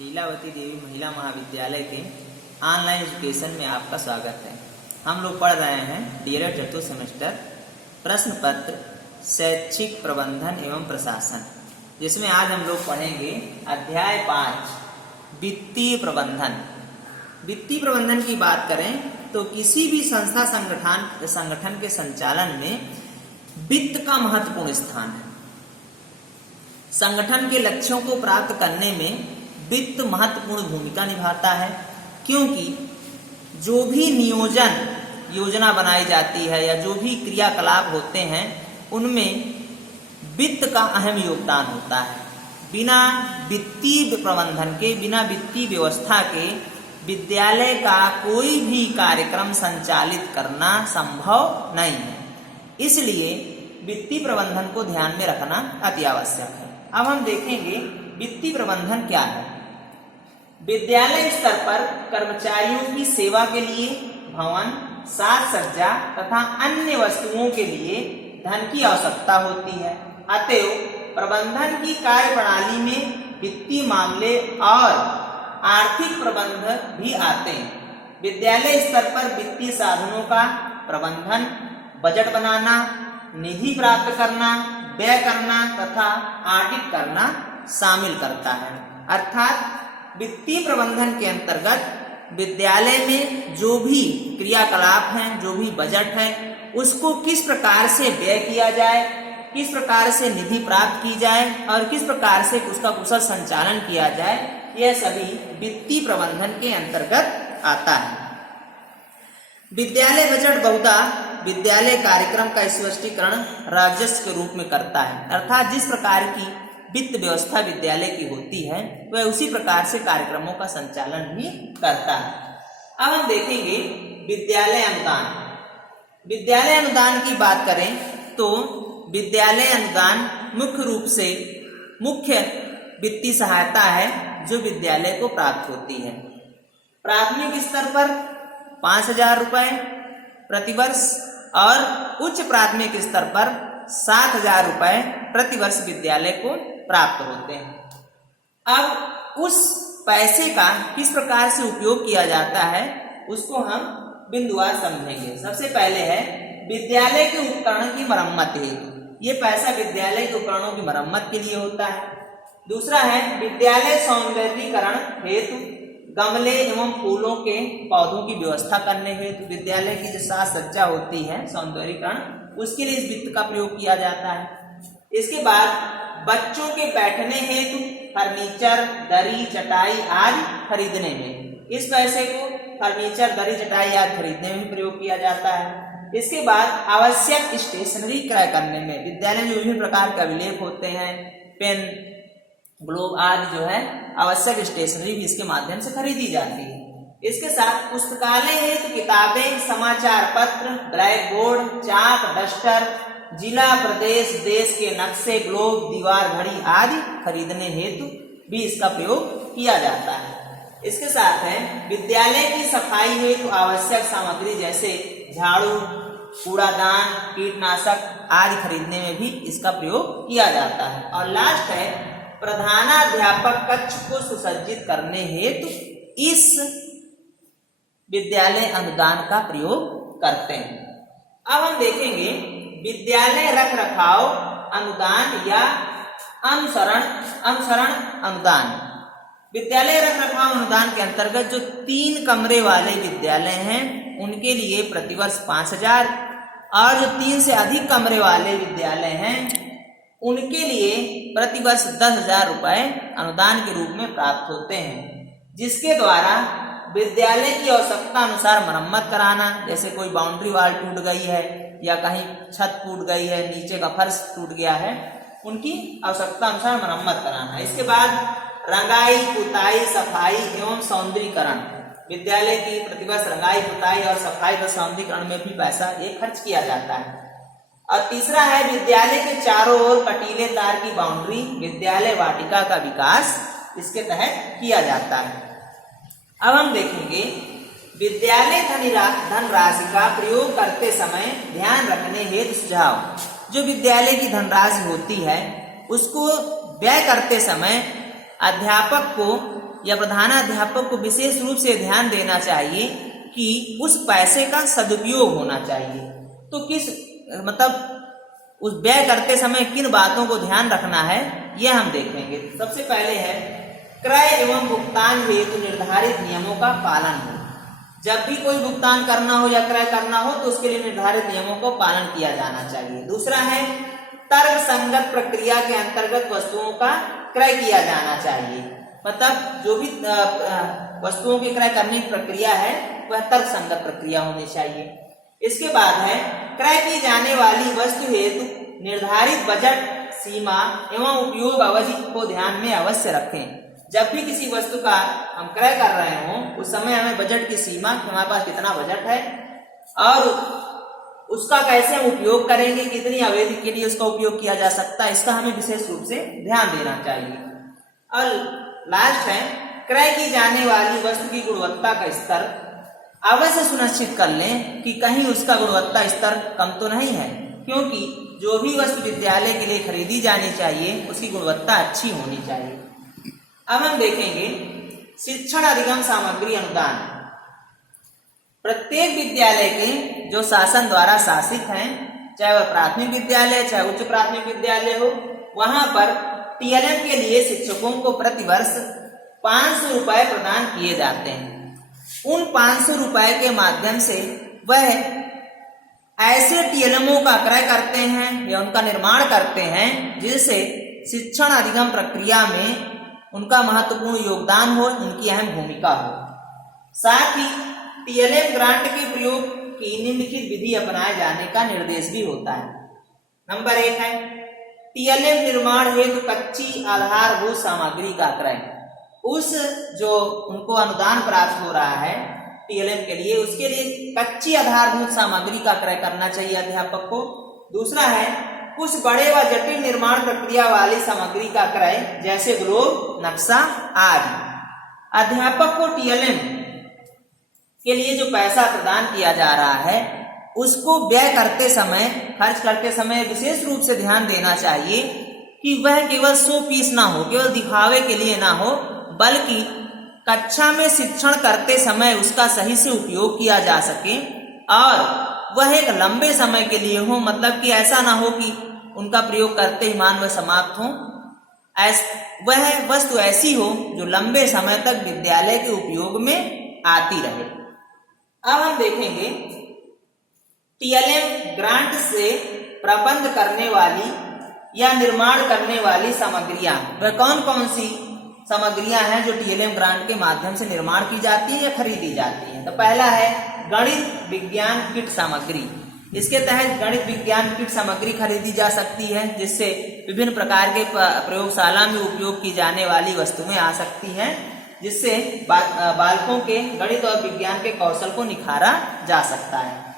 लीलावती देवी महिला महाविद्यालय के ऑनलाइन एजुकेशन में आपका स्वागत है। हम लोग पढ़ रहे हैं डीएलएड चतुर्थ सेमेस्टर प्रश्न पत्र शैक्षिक प्रबंधन एवं प्रशासन, जिसमें आज हम लोग पढ़ेंगे अध्याय 5 वित्तीय प्रबंधन। वित्तीय प्रबंधन की बात करें तो किसी भी संस्था संगठन के संचालन में वित्त का महत्वपूर्ण स्थान है। संगठन के लक्ष्यों को प्राप्त करने में वित्त महत्वपूर्ण भूमिका निभाता है, क्योंकि जो भी योजना बनाई जाती है या जो भी क्रियाकलाप होते हैं उनमें वित्त का अहम योगदान होता है। बिना वित्तीय प्रबंधन के, बिना वित्तीय व्यवस्था के विद्यालय का कोई भी कार्यक्रम संचालित करना संभव नहीं है। इसलिए वित्तीय प्रबंधन को ध्यान में रखना अति आवश्यक है। अब हम देखेंगे वित्तीय प्रबंधन क्या है। विद्यालय स्तर पर कर्मचारियों की सेवा के लिए भवन, साज सज्जा तथा अन्य वस्तुओं के लिए धन की आवश्यकता होती है। अतएव प्रबंधन की कार्य प्रणाली में वित्तीय मामले और आर्थिक प्रबंध भी आते हैं। विद्यालय स्तर पर वित्तीय साधनों का प्रबंधन, बजट बनाना, निधि प्राप्त करना, व्यय करना तथा ऑडिट करना शामिल करता है। अर्थात वित्तीय प्रबंधन के अंतर्गत विद्यालय में जो भी क्रियाकलाप हैं, जो भी बजट है, उसको किस प्रकार से व्यय किया जाए, किस प्रकार से निधि प्राप्त की जाए और किस प्रकार से उसका कुशल संचालन किया जाए, यह सभी वित्तीय प्रबंधन के अंतर्गत आता है। विद्यालय बजट बहुधा विद्यालय कार्यक्रम का स्पष्टीकरण राजस्व के रूप में करता है। अर्थात जिस प्रकार की वित्त व्यवस्था विद्यालय की होती है वह उसी प्रकार से कार्यक्रमों का संचालन भी करता है। अब हम देखेंगे विद्यालय अनुदान। विद्यालय अनुदान की बात करें तो विद्यालय अनुदान मुख्य रूप से मुख्य वित्तीय सहायता है जो विद्यालय को प्राप्त होती है। प्राथमिक स्तर पर 5,000 रुपए प्रतिवर्ष और उच्च प्राथमिक स्तर पर 7,000 रुपए प्रतिवर्ष विद्यालय को प्राप्त होते हैं। अब उस पैसे का किस प्रकार से उपयोग किया जाता है उसको हम बिंदुवार समझेंगे। सबसे पहले है विद्यालय के उपकरण की मरम्मत हेतु। ये पैसा विद्यालय के उपकरणों की मरम्मत के लिए होता है। दूसरा है विद्यालय सौंदर्यीकरण हेतु, गमले एवं फूलों के पौधों की व्यवस्था करने हेतु विद्यालय की जो साज सज्जा होती है सौंदर्यीकरण, उसके लिए इस वित्त का प्रयोग किया जाता है। इसके बाद बच्चों के बैठने हेतु फर्नीचर, दरी, चटाई आदि खरीदने में इस पैसे को फर्नीचर, दरी, चटाई आदि खरीदने में प्रयोग किया जाता है। इसके बाद आवश्यक स्टेशनरी क्रय करने में विद्यालय में विभिन्न प्रकार के अभिलेख होते हैं, पेन, ग्लोब आदि जो है आवश्यक स्टेशनरी भी इसके माध्यम से खरीदी जाती है। इसके साथ पुस्तकालय हेतु किताबें, समाचार पत्र, ब्लैक बोर्ड, चाक, डस्टर, जिला, प्रदेश, देश के नक्शे, ग्लोब, दीवार घड़ी आदि खरीदने हेतु भी इसका प्रयोग किया जाता है। इसके साथ है विद्यालय की सफाई हेतु आवश्यक सामग्री जैसे झाड़ू, कूड़ादान, कीटनाशक आदि खरीदने में भी इसका प्रयोग किया जाता है। और लास्ट है प्रधानाध्यापक कक्ष को सुसज्जित करने हेतु इस विद्यालय अनुदान का प्रयोग करते हैं। अब हम देखेंगे विद्यालय रख रखाव अनुदान या अनुसरण अनुदान। विद्यालय रख रखाव अनुदान के अंतर्गत जो 3 कमरे वाले विद्यालय हैं उनके लिए प्रतिवर्ष 5,000 और जो 3 से अधिक कमरे वाले विद्यालय हैं उनके लिए प्रतिवर्ष 10,000 रुपए अनुदान के रूप में प्राप्त होते हैं, जिसके द्वारा विद्यालय की आवश्यकता अनुसार मरम्मत कराना, जैसे कोई बाउंड्री वाल टूट गई है या कहीं छत टूट गई है, नीचे का फर्श टूट गया है, उनकी आवश्यकता अनुसार मरम्मत कराना। इसके बाद रंगाई, पुताई, सफाई एवं सौंदर्यीकरण। विद्यालय की प्रतिवर्ष रंगाई, पुताई और सफाई व सौंदर्यीकरण में भी पैसा ये खर्च किया जाता है। और तीसरा है विद्यालय के चारों ओर कटीले तार की बाउंड्री, विद्यालय वाटिका का विकास इसके तहत किया जाता है। अब हम देखेंगे विद्यालय धनराशि का प्रयोग करते समय ध्यान रखने हेतु सुझाव। जो विद्यालय की धनराशि होती है उसको व्यय करते समय अध्यापक को या प्रधानाध्यापक को विशेष रूप से ध्यान देना चाहिए कि उस पैसे का सदुपयोग होना चाहिए। तो किस उस व्यय करते समय किन बातों को ध्यान रखना है यह हम देखेंगे। सबसे पहले है क्रय एवं भुगतान हेतु निर्धारित नियमों का पालन हो। जब भी कोई भुगतान करना हो या क्रय करना हो तो उसके लिए निर्धारित नियमों को पालन किया जाना चाहिए। दूसरा है तर्क संगत प्रक्रिया के अंतर्गत वस्तुओं का क्रय किया जाना चाहिए। जो भी वस्तुओं के क्रय करने की प्रक्रिया है वह तर्क संगत प्रक्रिया होनी चाहिए। इसके बाद है क्रय की जाने वाली वस्तु हेतु निर्धारित बजट सीमा एवं उपयोग अवधि को ध्यान में अवश्य रखें। जब भी किसी वस्तु का हम क्रय कर रहे हो उस समय हमें बजट की सीमा, हमारे पास कितना बजट है और उसका कैसे हम उपयोग करेंगे, कितनी अवधि के लिए उसका उपयोग किया जा सकता है, इसका हमें विशेष रूप से ध्यान देना चाहिए। और लास्ट है क्रय की जाने वाली वस्तु की गुणवत्ता का स्तर अवश्य सुनिश्चित कर लें कि कहीं उसका गुणवत्ता स्तर कम तो नहीं है, क्योंकि जो भी वस्तु विद्यालय के लिए खरीदी जानी चाहिए उसकी गुणवत्ता अच्छी होनी चाहिए। अब हम देखेंगे शिक्षण अधिगम सामग्री अनुदान। प्रत्येक विद्यालय के जो शासन द्वारा शासित हैं, चाहे वह प्राथमिक विद्यालय चाहे उच्च प्राथमिक विद्यालय हो, वहां पर टीएलएम के लिए शिक्षकों को प्रतिवर्ष 500 रुपए प्रदान किए जाते हैं। उन 500 रुपए के माध्यम से वह ऐसे टीएलएमओ का क्रय करते हैं या उनका निर्माण करते हैं जिससे शिक्षण अधिगम प्रक्रिया में उनका महत्वपूर्ण योगदान हो, उनकी अहम भूमिका हो। साथ ही टीएलएम ग्रांट के प्रयोग की निम्नलिखित विधि अपनाए जाने का निर्देश भी होता है। नंबर 1 है टीएलएम निर्माण हेतु कच्ची आधारभूत सामग्री का क्रय। उस जो उनको अनुदान प्राप्त हो रहा है टीएलएम के लिए, उसके लिए कच्ची आधारभूत सामग्री का क्रय करना चाहिए अध्यापक को। दूसरा है कुछ बड़े व जटिल निर्माण प्रक्रिया वाली सामग्री का क्रय, जैसे ग्लोब, नक्शा आदि। अध्यापक को टीएलएम के लिए जो पैसा प्रदान किया जा रहा है उसको व्यय करते समय, खर्च करते समय विशेष रूप से ध्यान देना चाहिए कि वह केवल 100 पीस ना हो, केवल दिखावे के लिए ना हो, बल्कि कक्षा में शिक्षण करते समय उसका सही से उपयोग किया जा सके और वह एक लंबे समय के लिए हो। मतलब कि ऐसा ना हो कि उनका प्रयोग करते ही मान वह समाप्त हो। वह वस्तु ऐसी हो जो लंबे समय तक विद्यालय के उपयोग में आती रहे। अब हम देखेंगे टीएलएम ग्रांट से प्रबंध करने वाली या निर्माण करने वाली सामग्रियां, वह कौन कौन सी सामग्रियां हैं जो टीएलएम ग्रांट के माध्यम से निर्माण की जाती है या खरीदी जाती है। तो पहला है गणित विज्ञान किट सामग्री। इसके तहत गणित विज्ञान किट सामग्री खरीदी जा सकती है, जिससे विभिन्न प्रकार के प्रयोगशाला में उपयोग की जाने वाली वस्तुएं आ सकती हैं, जिससे बालकों के गणित और विज्ञान के कौशल को निखारा जा सकता है।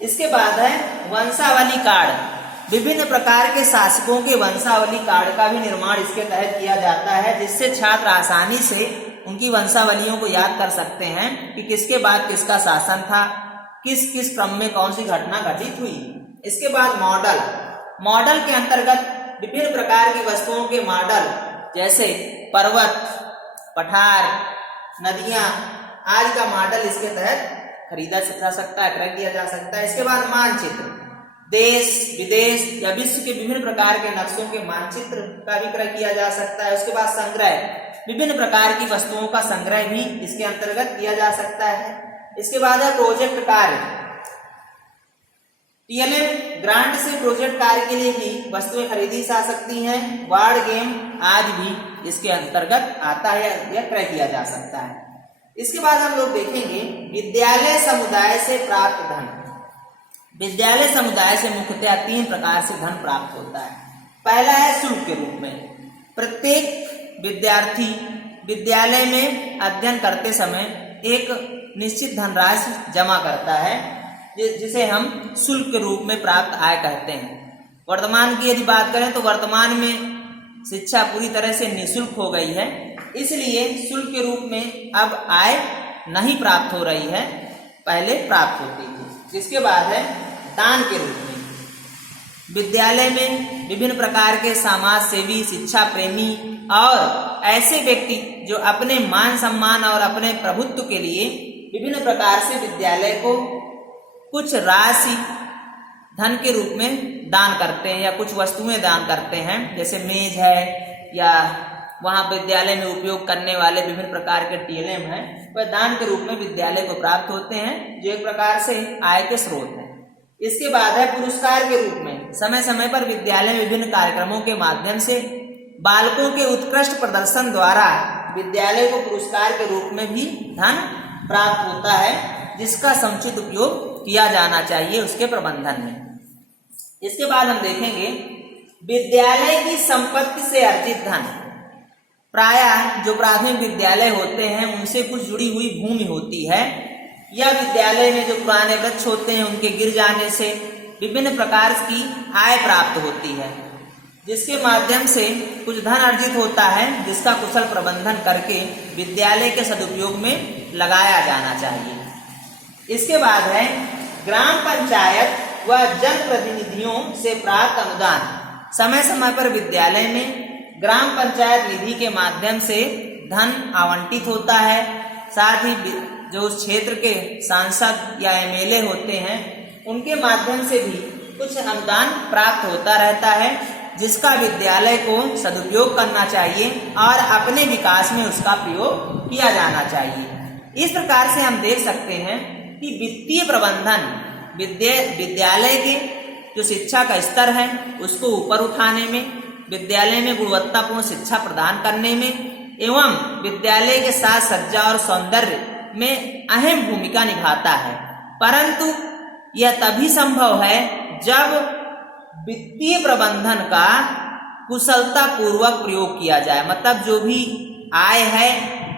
इसके बाद है वंशावली कार्ड। विभिन्न प्रकार के शासकों के वंशावली कार्ड का भी निर्माण इसके तहत किया जाता है, जिससे छात्र आसानी से उनकी वंशावलियों को याद कर सकते हैं कि किसके बाद किसका शासन था, किस किस क्रम में कौन सी घटना घटित हुई। इसके बाद मॉडल। मॉडल के अंतर्गत विभिन्न प्रकार की वस्तुओं के मॉडल, जैसे पर्वत, पठार, नदियां आदि का मॉडल इसके तहत खरीदा जा सकता है, क्रय किया जा सकता है। इसके बाद मानचित्र। देश विदेश या विश्व के विभिन्न प्रकार के नक्शों के मानचित्र का भी क्रय किया जा सकता है। उसके बाद संग्रह। विभिन्न प्रकार की वस्तुओं का संग्रह भी इसके अंतर्गत किया जा सकता है। इसके बाद है प्रोजेक्ट कार्य। टीएलएम ग्रांट से प्रोजेक्ट कार्य के लिए भी वस्तुएं खरीदी जा सकती हैं। वार्ड गेम आदि भी इसके अंतर्गत आता है या क्रय किया जा सकता है। इसके बाद हम लोग देखेंगे विद्यालय समुदाय से प्राप्त धन। विद्यालय समुदाय से मुख्यतः 3 प्रकार से धन प्राप्त होता है। पहला है शुल्क के रूप में। प्रत्येक विद्यार्थी विद्यालय में अध्ययन करते समय एक निश्चित धनराशि जमा करता है, जिसे हम शुल्क के रूप में प्राप्त आय कहते हैं। वर्तमान की यदि बात करें तो वर्तमान में शिक्षा पूरी तरह से निःशुल्क हो गई है, इसलिए शुल्क के रूप में अब आय नहीं प्राप्त हो रही है, पहले प्राप्त होती थी। इसके बाद है दान के रूप में। विद्यालय में विभिन्न प्रकार के समाज सेवी, शिक्षा प्रेमी और ऐसे व्यक्ति जो अपने मान सम्मान और अपने प्रभुत्व के लिए विभिन्न प्रकार से विद्यालय को कुछ राशि धन के रूप में दान करते हैं या कुछ वस्तुएं दान करते हैं, जैसे मेज है या वहां विद्यालय में उपयोग करने वाले विभिन्न प्रकार के टीएलएम हैं, वह दान के रूप में विद्यालय को प्राप्त होते हैं, जो एक प्रकार से आय के स्रोत हैं। इसके बाद है पुरस्कार के रूप में समय समय पर विद्यालय में विभिन्न कार्यक्रमों के माध्यम से बालकों के उत्कृष्ट प्रदर्शन द्वारा विद्यालय को पुरस्कार के रूप में भी धन प्राप्त होता है, जिसका समुचित उपयोग किया जाना चाहिए उसके प्रबंधन में। इसके बाद हम देखेंगे विद्यालय की संपत्ति से अर्जित धन। प्रायः जो प्राथमिक विद्यालय होते हैं उनसे कुछ जुड़ी हुई भूमि होती है, या विद्यालय में जो पुराने वृक्ष होते हैं उनके गिर जाने से विभिन्न प्रकार की आय प्राप्त होती है, जिसके माध्यम से कुछ धन अर्जित होता है, जिसका कुशल प्रबंधन करके विद्यालय के सदुपयोग में लगाया जाना चाहिए। इसके बाद है ग्राम पंचायत व जनप्रतिनिधियों से प्राप्त अनुदान। समय समय पर विद्यालय में ग्राम पंचायत निधि के माध्यम से धन आवंटित होता है, साथ ही जो उस क्षेत्र के सांसद या एमएलए होते हैं उनके माध्यम से भी कुछ अनुदान प्राप्त होता रहता है, जिसका विद्यालय को सदुपयोग करना चाहिए और अपने विकास में उसका प्रयोग किया जाना चाहिए। इस प्रकार से हम देख सकते हैं कि वित्तीय प्रबंधन विद्यालय के जो शिक्षा का स्तर है उसको ऊपर उठाने में, विद्यालय में गुणवत्तापूर्ण शिक्षा प्रदान करने में एवं विद्यालय के साज सज्जा और सौंदर्य में अहम भूमिका निभाता है। परंतु यह तभी संभव है जब वित्तीय प्रबंधन का कुशलता पूर्वक प्रयोग किया जाए, मतलब जो भी आय है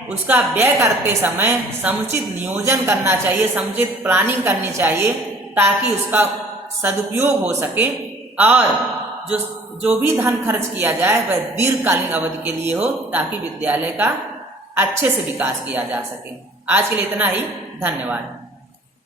उसका व्यय करते समय समुचित नियोजन करना चाहिए, समुचित प्लानिंग करनी चाहिए, ताकि उसका सदुपयोग हो सके और जो भी धन खर्च किया जाए वह दीर्घकालीन अवधि के लिए हो, ताकि विद्यालय का अच्छे से विकास किया जा सके। आज के लिए इतना ही, धन्यवाद।